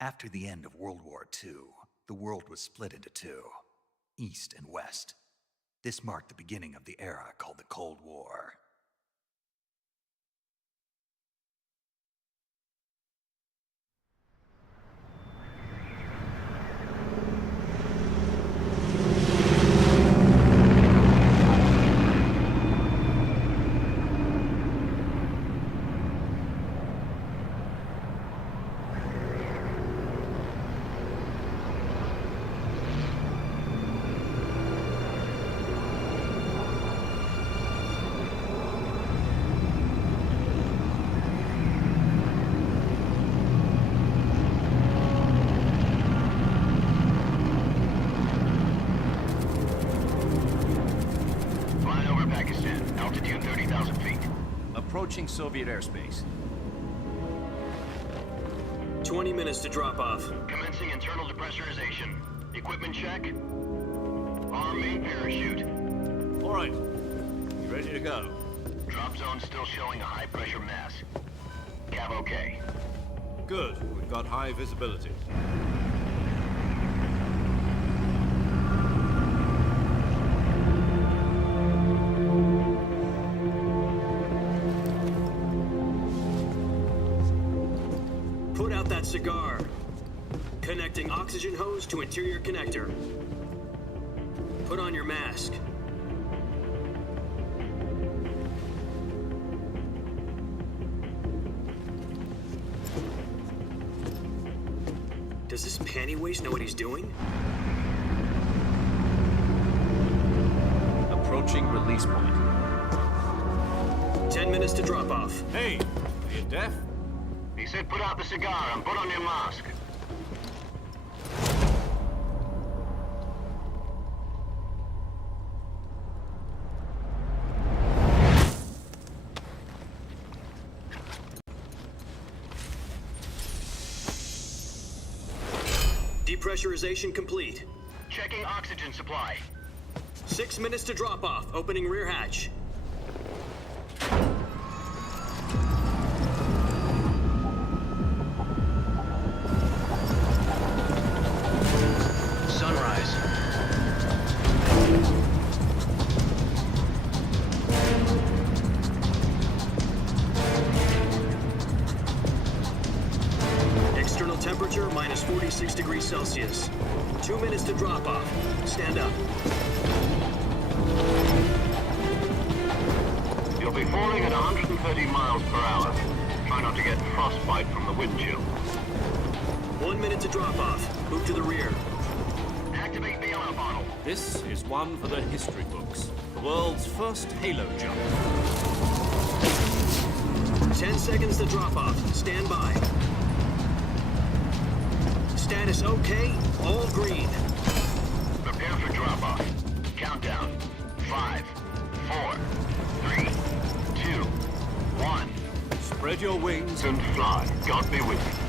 After the end of World War II, the world was split into two, East and West. This marked the beginning of the era called the Cold War. Approaching Soviet airspace. 20 minutes to drop off. Commencing internal depressurization. Equipment check. Arm main parachute. All right. You ready to go? Drop zone still showing a high pressure mass. Cav okay. Good. We've got high visibility. Put out that cigar. Connecting oxygen hose to interior connector. Put on your mask. Does this panty waste know what he's doing? Approaching release point. 10 minutes to drop off. Hey, are you deaf? He said put out the cigar and put on your mask. Depressurization complete. Checking oxygen supply. 6 minutes to drop off. Opening rear hatch. Sunrise. External temperature minus 46 degrees Celsius. 2 minutes to drop off. Stand up. You'll be falling at 130 miles per hour. Try not to get frostbite from the wind chill. 1 minute to drop off. Move to the rear. Activate bailout bottle. This is one for the history books. The world's first halo jump. 10 seconds to drop off. Stand by. Status okay. All green. Prepare for drop-off. Countdown. 5, 4, 3, 2, 1. Spread your wings And fly. God be with you.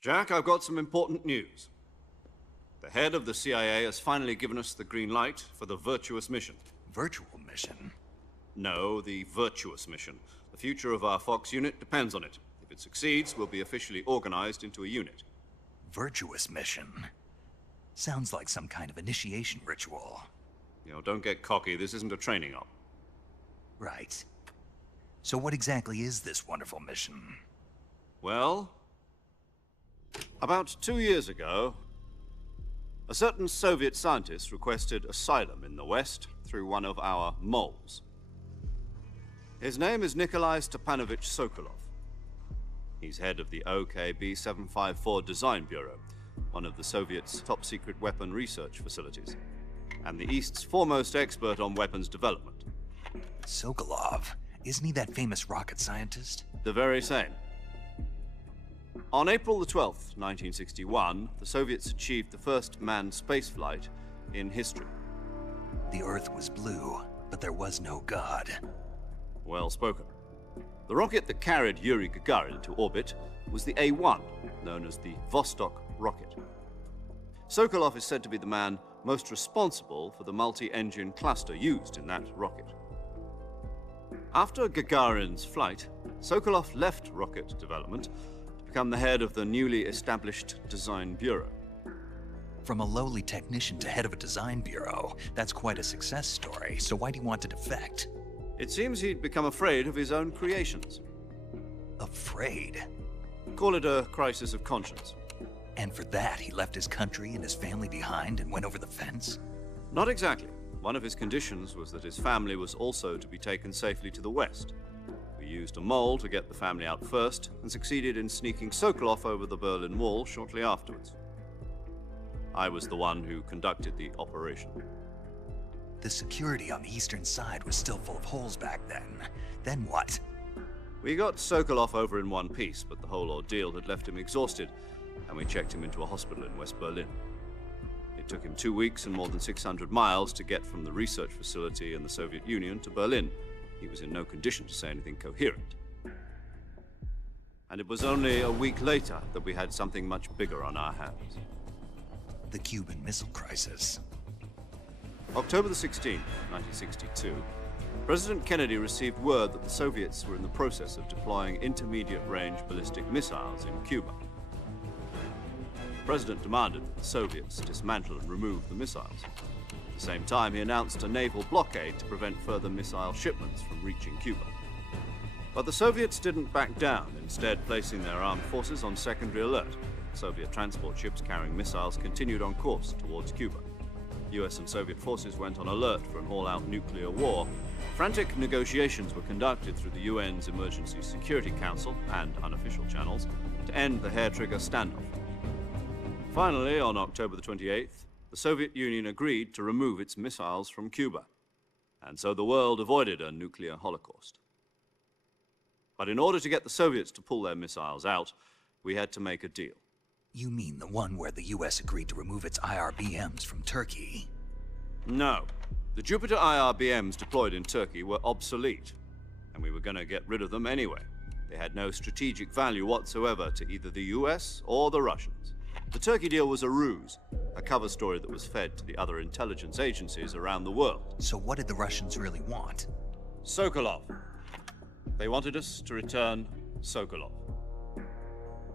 Jack, I've got some important news. The head of the CIA has finally given us the green light for the virtuous mission. Virtual mission? No, the virtuous mission. The future of our Fox unit depends on it. If it succeeds, we'll be officially organized into a unit. Virtuous mission? Sounds like some kind of initiation ritual. You know, don't get cocky. This isn't a training op. Right. So what exactly is this wonderful mission? Well, about 2 years ago, a certain Soviet scientist requested asylum in the West through one of our moles. His name is Nikolai Stepanovich Sokolov. He's head of the OKB 754 Design Bureau, one of the Soviets' top-secret weapon research facilities, and the East's foremost expert on weapons development. Sokolov? Isn't he that famous rocket scientist? The very same. On April the 12th, 1961, the Soviets achieved the first manned spaceflight in history. The Earth was blue, but there was no God. Well spoken. The rocket that carried Yuri Gagarin into orbit was the A-1, known as the Vostok rocket. Sokolov is said to be the man most responsible for the multi-engine cluster used in that rocket. After Gagarin's flight, Sokolov left rocket development to become the head of the newly established Design Bureau. From a lowly technician to head of a design bureau, that's quite a success story, so why'd he want to defect? It seems he'd become afraid of his own creations. Afraid? Call it a crisis of conscience. And for that, he left his country and his family behind and went over the fence? Not exactly. One of his conditions was that his family was also to be taken safely to the west. We used a mole to get the family out first and succeeded in sneaking Sokolov over the Berlin Wall shortly afterwards. I was the one who conducted the operation. The security on the eastern side was still full of holes back then. Then what? We got Sokolov over in one piece, but the whole ordeal had left him exhausted, and we checked him into a hospital in West Berlin. It took him 2 weeks and more than 600 miles to get from the research facility in the Soviet Union to Berlin. He was in no condition to say anything coherent. And it was only a week later that we had something much bigger on our hands. The Cuban Missile Crisis. October the 16th, 1962, President Kennedy received word that the Soviets were in the process of deploying intermediate-range ballistic missiles in Cuba. The President demanded that the Soviets dismantle and remove the missiles. At the same time, he announced a naval blockade to prevent further missile shipments from reaching Cuba. But the Soviets didn't back down, instead placing their armed forces on secondary alert. Soviet transport ships carrying missiles continued on course towards Cuba. US and Soviet forces went on alert for an all-out nuclear war. Frantic negotiations were conducted through the UN's Emergency Security Council and unofficial channels to end the hair-trigger standoff. Finally, on October the 28th, the Soviet Union agreed to remove its missiles from Cuba, and so the world avoided a nuclear holocaust. But in order to get the Soviets to pull their missiles out, we had to make a deal. You mean the one where the US agreed to remove its IRBMs from Turkey? No. The Jupiter IRBMs deployed in Turkey were obsolete, and we were going to get rid of them anyway. They had no strategic value whatsoever to either the US or the Russians. The Turkey deal was a ruse, a cover story that was fed to the other intelligence agencies around the world. So what did the Russians really want? Sokolov. They wanted us to return Sokolov.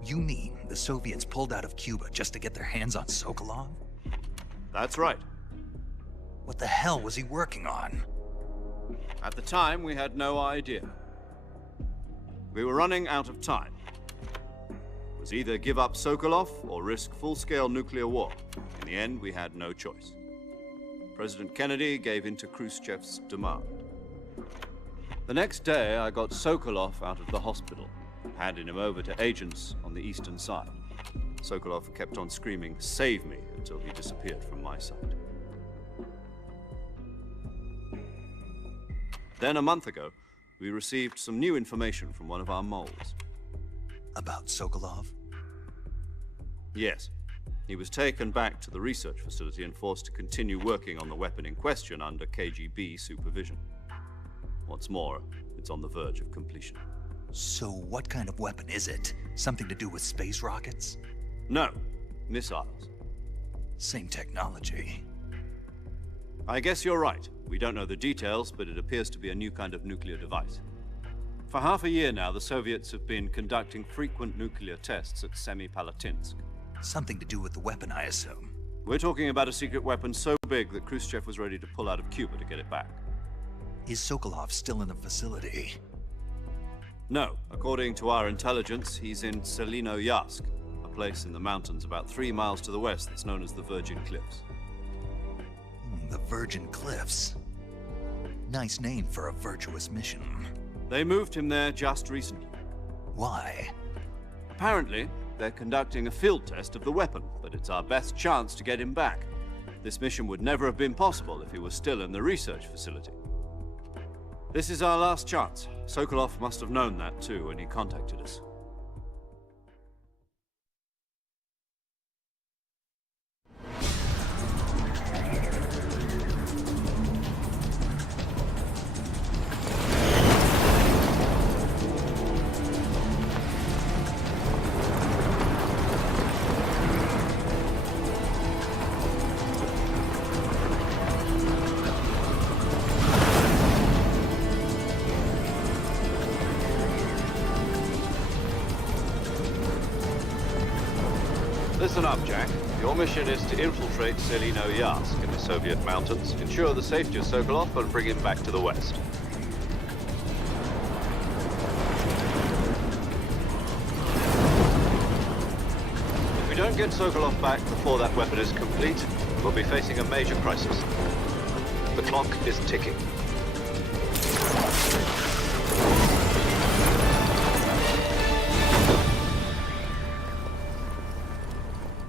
You mean the Soviets pulled out of Cuba just to get their hands on Sokolov? That's right. What the hell was he working on? At the time, we had no idea. We were running out of time. It was either give up Sokolov or risk full-scale nuclear war. In the end, we had no choice. President Kennedy gave in to Khrushchev's demand. The next day, I got Sokolov out of the hospital, handing him over to agents on the eastern side. Sokolov kept on screaming, "Save me," until he disappeared from my sight. Then a month ago, we received some new information from one of our moles. About Sokolov? Yes. He was taken back to the research facility and forced to continue working on the weapon in question under KGB supervision. What's more, it's on the verge of completion. So what kind of weapon is it? Something to do with space rockets? No, missiles. Same technology. I guess you're right. We don't know the details, but it appears to be a new kind of nuclear device. For half a year now, the Soviets have been conducting frequent nuclear tests at Semipalatinsk. Something to do with the weapon, I assume. We're talking about a secret weapon so big that Khrushchev was ready to pull out of Cuba to get it back. Is Sokolov still in the facility? No. According to our intelligence, he's in Selinoyarsk, a place in the mountains about 3 miles to the west that's known as the Virgin Cliffs. The Virgin Cliffs. Nice name for a virtuous mission. They moved him there just recently. Why? Apparently, they're conducting a field test of the weapon, but it's our best chance to get him back. This mission would never have been possible if he was still in the research facility. This is our last chance. Sokolov must have known that too when he contacted us. Listen up, Jack. Your mission is to infiltrate Selino-Yarsk in the Soviet mountains, ensure the safety of Sokolov, and bring him back to the west. If we don't get Sokolov back before that weapon is complete, we'll be facing a major crisis. The clock is ticking.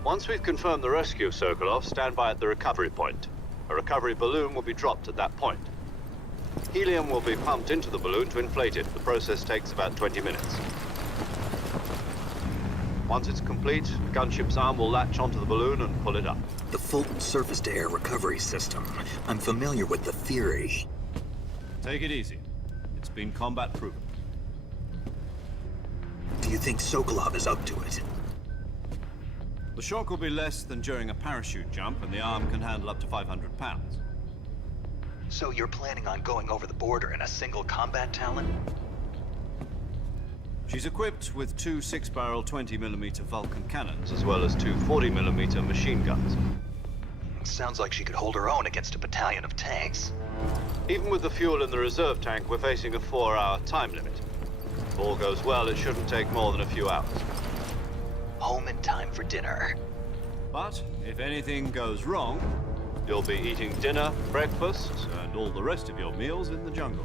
Once we've confirmed the rescue of Sokolov, stand by at the recovery point. A recovery balloon will be dropped at that point. Helium will be pumped into the balloon to inflate it. The process takes about 20 minutes. Once it's complete, the gunship's arm will latch onto the balloon and pull it up. The Fulton surface-to-air recovery system. I'm familiar with the theory. Take it easy. It's been combat-proven. Do you think Sokolov is up to it? The shock will be less than during a parachute jump, and the arm can handle up to 500 pounds. So you're planning on going over the border in a single combat Talon? She's equipped with two 6-barrel 20mm Vulcan cannons, as well as two 40mm machine guns. Sounds like she could hold her own against a battalion of tanks. Even with the fuel in the reserve tank, we're facing a 4-hour time limit. If all goes well, it shouldn't take more than a few hours. Home in time for dinner. But if anything goes wrong, you'll be eating dinner, breakfast, and all the rest of your meals in the jungle.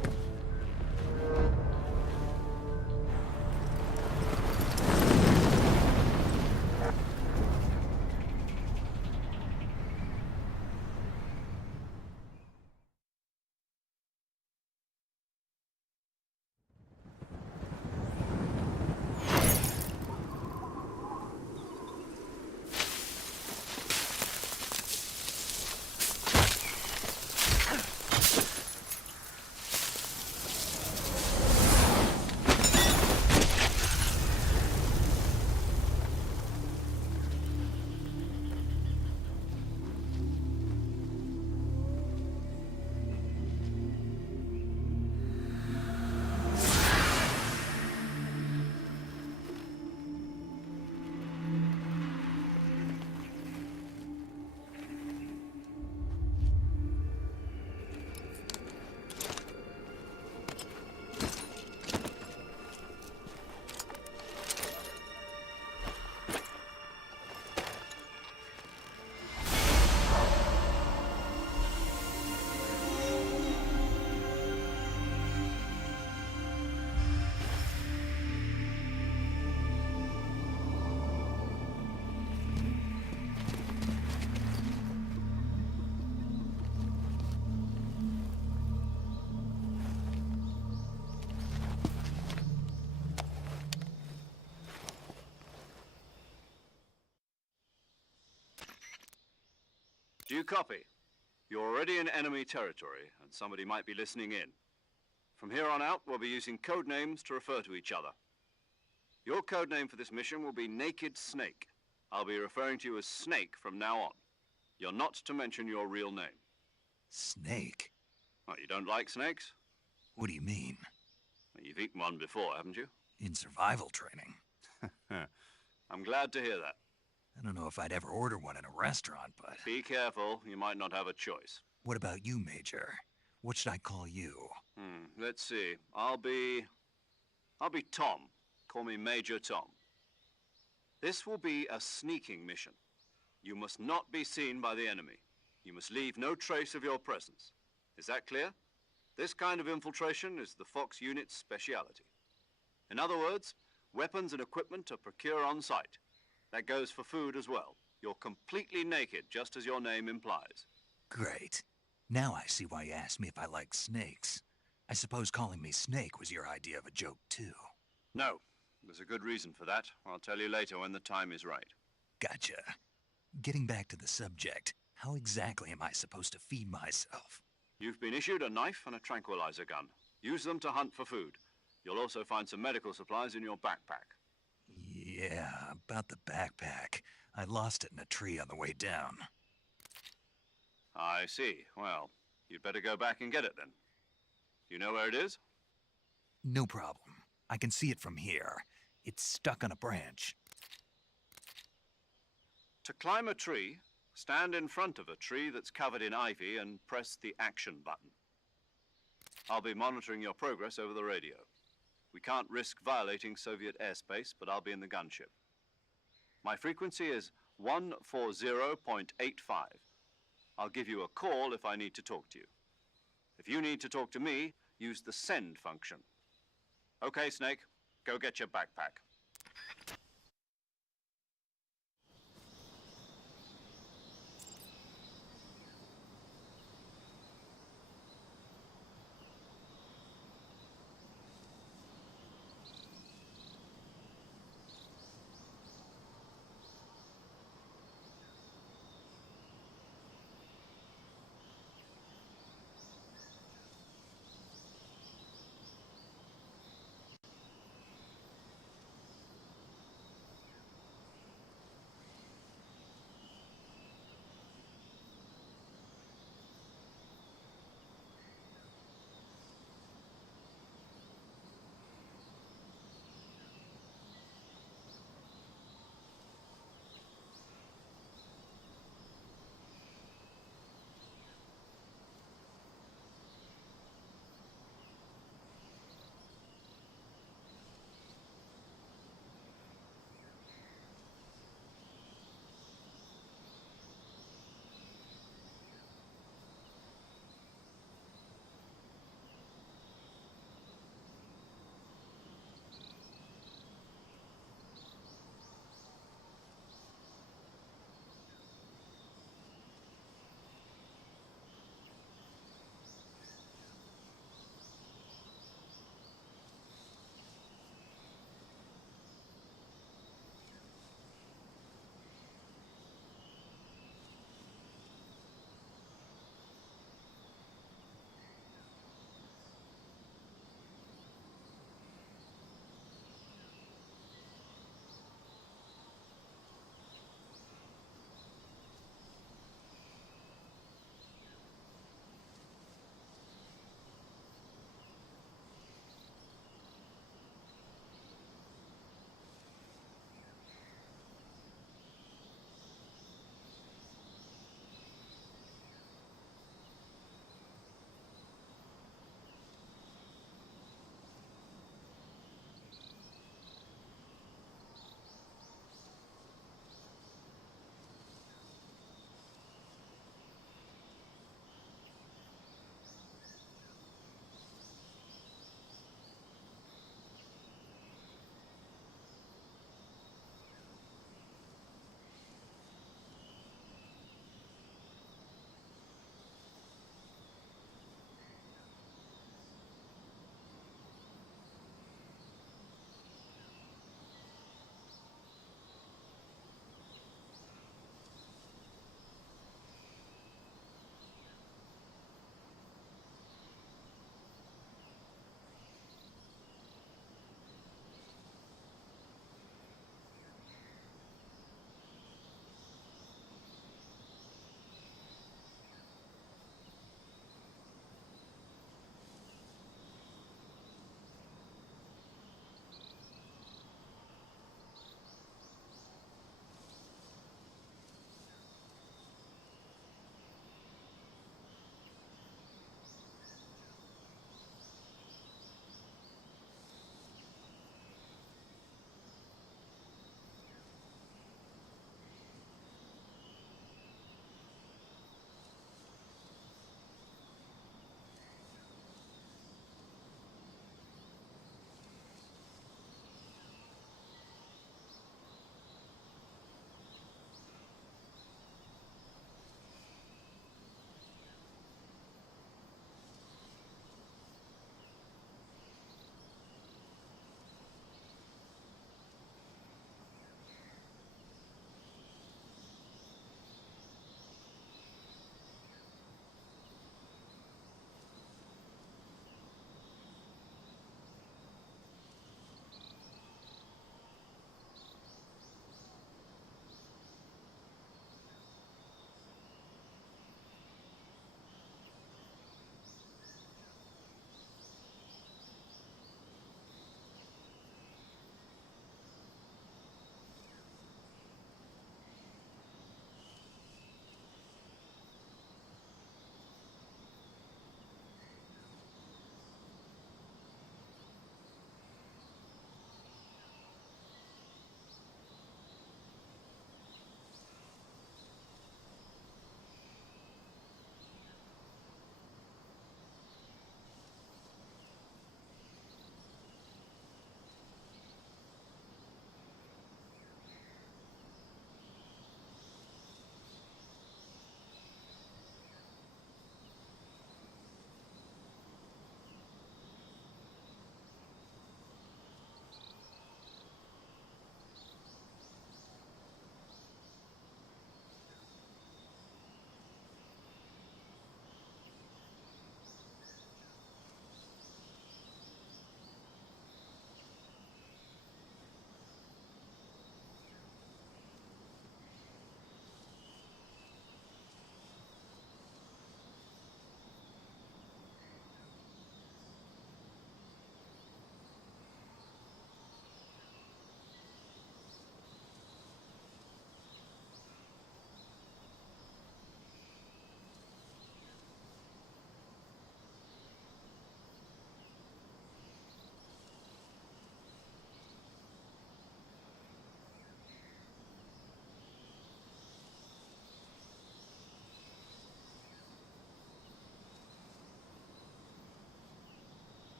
Do you copy? You're already in enemy territory, and somebody might be listening in. From here on out, we'll be using code names to refer to each other. Your code name for this mission will be Naked Snake. I'll be referring to you as Snake from now on. You're not to mention your real name. Snake? Well, you don't like snakes? What do you mean? Well, you've eaten one before, haven't you? In survival training. I'm glad to hear that. I don't know if I'd ever order one in a restaurant, but... Be careful, you might not have a choice. What about you, Major? What should I call you? Let's see. I'll be Tom. Call me Major Tom. This will be a sneaking mission. You must not be seen by the enemy. You must leave no trace of your presence. Is that clear? This kind of infiltration is the Fox unit's speciality. In other words, weapons and equipment are procured on site. That goes for food as well. You're completely naked, just as your name implies. Great. Now I see why you asked me if I like snakes. I suppose calling me Snake was your idea of a joke, too. No. There's a good reason for that. I'll tell you later when the time is right. Gotcha. Getting back to the subject, how exactly am I supposed to feed myself? You've been issued a knife and a tranquilizer gun. Use them to hunt for food. You'll also find some medical supplies in your backpack. Yeah, about the backpack. I lost it in a tree on the way down. I see. Well, you'd better go back and get it then. Do you know where it is? No problem. I can see it from here. It's stuck on a branch. To climb a tree, stand in front of a tree that's covered in ivy and press the action button. I'll be monitoring your progress over the radio. We can't risk violating Soviet airspace, but I'll be in the gunship. My frequency is 140.85. I'll give you a call if I need to talk to you. If you need to talk to me, use the send function. Okay, Snake, go get your backpack.